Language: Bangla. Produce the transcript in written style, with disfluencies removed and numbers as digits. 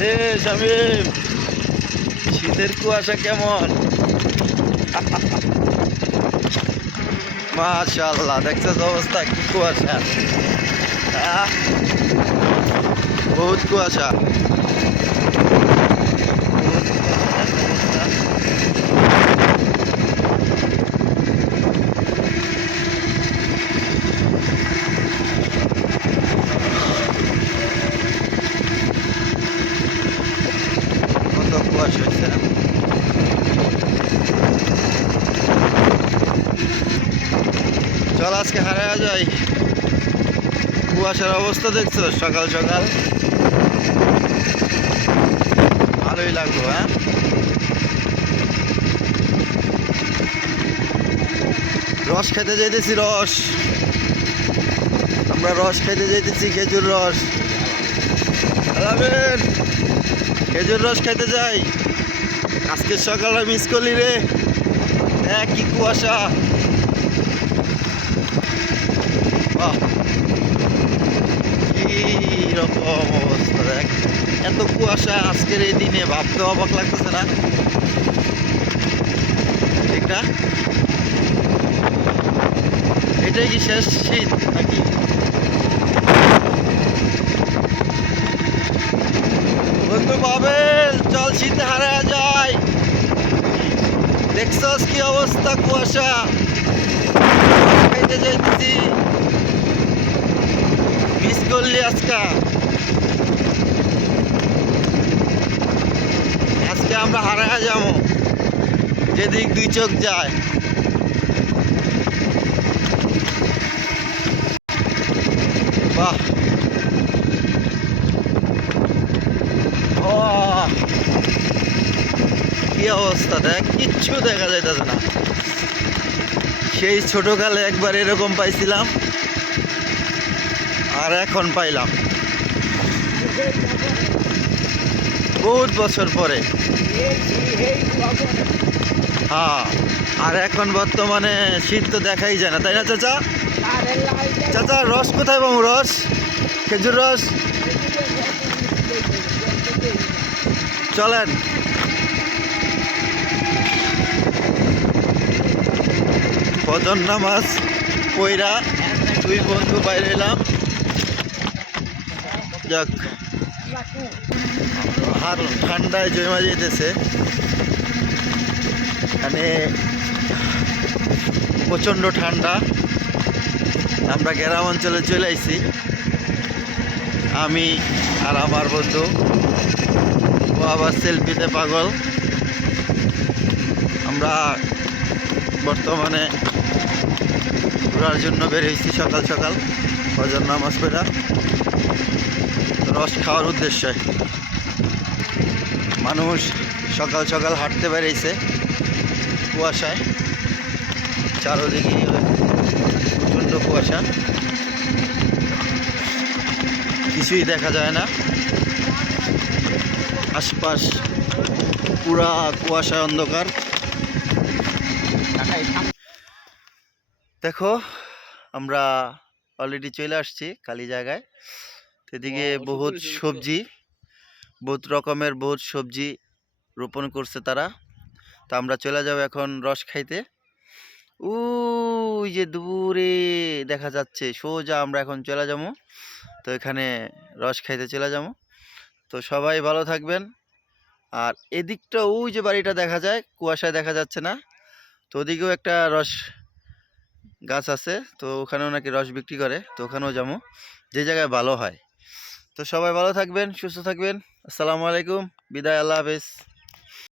রে শামিম, শীতের কুয়াশা কেমন? মাশাআল্লাহ, দেখছিস অবস্থা কি কুয়াশা। আহ, বহুত কুয়াশা। কত কুয়াশা হয়েছে। চল আজকে হারায়া যাই। কুয়াশার অবস্থা দেখছো সকাল সকাল, ভালোই লাগলো। হ্যাঁ, রস খেতে যাইতেছি, রস। আমরা রস খেতে যাইতেছি, খেজুর রস। আলামিন, খেজুর রস খেতে যাই। আজকে সকালটা মিস করলি রে। কি কুয়াশা। বাহ, কি রকম অবস্থা দেখ। এত কুয়াশা আজকের এই দিনে, ভাবতে অবাক লাগতেছে না? ঠিক না? এটাই কি শেষ শীত নাকি? বন্ধু পাবেল, চল শীতে হারা যায়। দেখছস কি অবস্থা, কুয়াশা। খাইতে যাইতেছি, মিস করলি আজকে। আজকে আমরা হারায়া যাবো, যেদিক দুই চোখ যায়। বাহ, কি অবস্থা দেখ, কিচ্ছু দেখা যাইতেছে না। সেই ছোটকালে একবার এরকম পাইছিলাম, আর এখন পাইলাম বহুত বছর পরে। হ্যাঁ, আর এখন বর্তমানে শীত তো দেখাই যায় না, তাই না চাচা? চাচা, রস কোথায় পাবো? রস, খেজুর রস। চলেন। ফজর নামাজ পইরা দুই বন্ধু বাইরে এলাম। যাক, আর ঠান্ডায় জমা যেতেছে, মানে প্রচণ্ড ঠান্ডা। আমরা গ্রাম অঞ্চলে চলে আইছি, আমি আর আমার বন্ধু। ও আবার সেলফিতে পাগল। আমরা বর্তমানে ঘোরার জন্য বের হয়েছি সকাল সকাল, ফজর নামাজ পড়া, রস খাওয়ার উদ্দেশ্যে। মানুষ সকাল সকাল হাঁটতে বেরিয়েছে কুয়াশায়, চারোদিকে প্রচণ্ড কুয়াশা, কিছুই দেখা যায় না। আশপাশ পুরা কুয়াশায় অন্ধকার। দেখো, আমরা অলরেডি চলে আসছি খালি জায়গায়। এদিকে বহুত সবজি, বহুত রকমের বহুত সবজি রোপণ করছে তারা। তা আমরা চলে যাব এখন রস খাইতে। ওই যে দূরে দেখা যাচ্ছে, সোজা আমরা এখন চলে যাবো। তো এখানে রস খাইতে চলে যাবো। তো সবাই ভালো থাকবেন। আর এদিকটা ওই যে বাড়িটা দেখা যায়, কুয়াশায় দেখা যাচ্ছে না। তো ওদিকেও একটা রস গাছ আছে, তো ওখানেও নাকি রস বিক্রি করে, তো ওখানেও যাবো, যে জায়গায় ভালো হয়। তো সবাই ভালো থাকবেন, সুস্থ থাকবেন। আসসালামু আলাইকুম, বিদায়, আল্লাহ হাফেজ।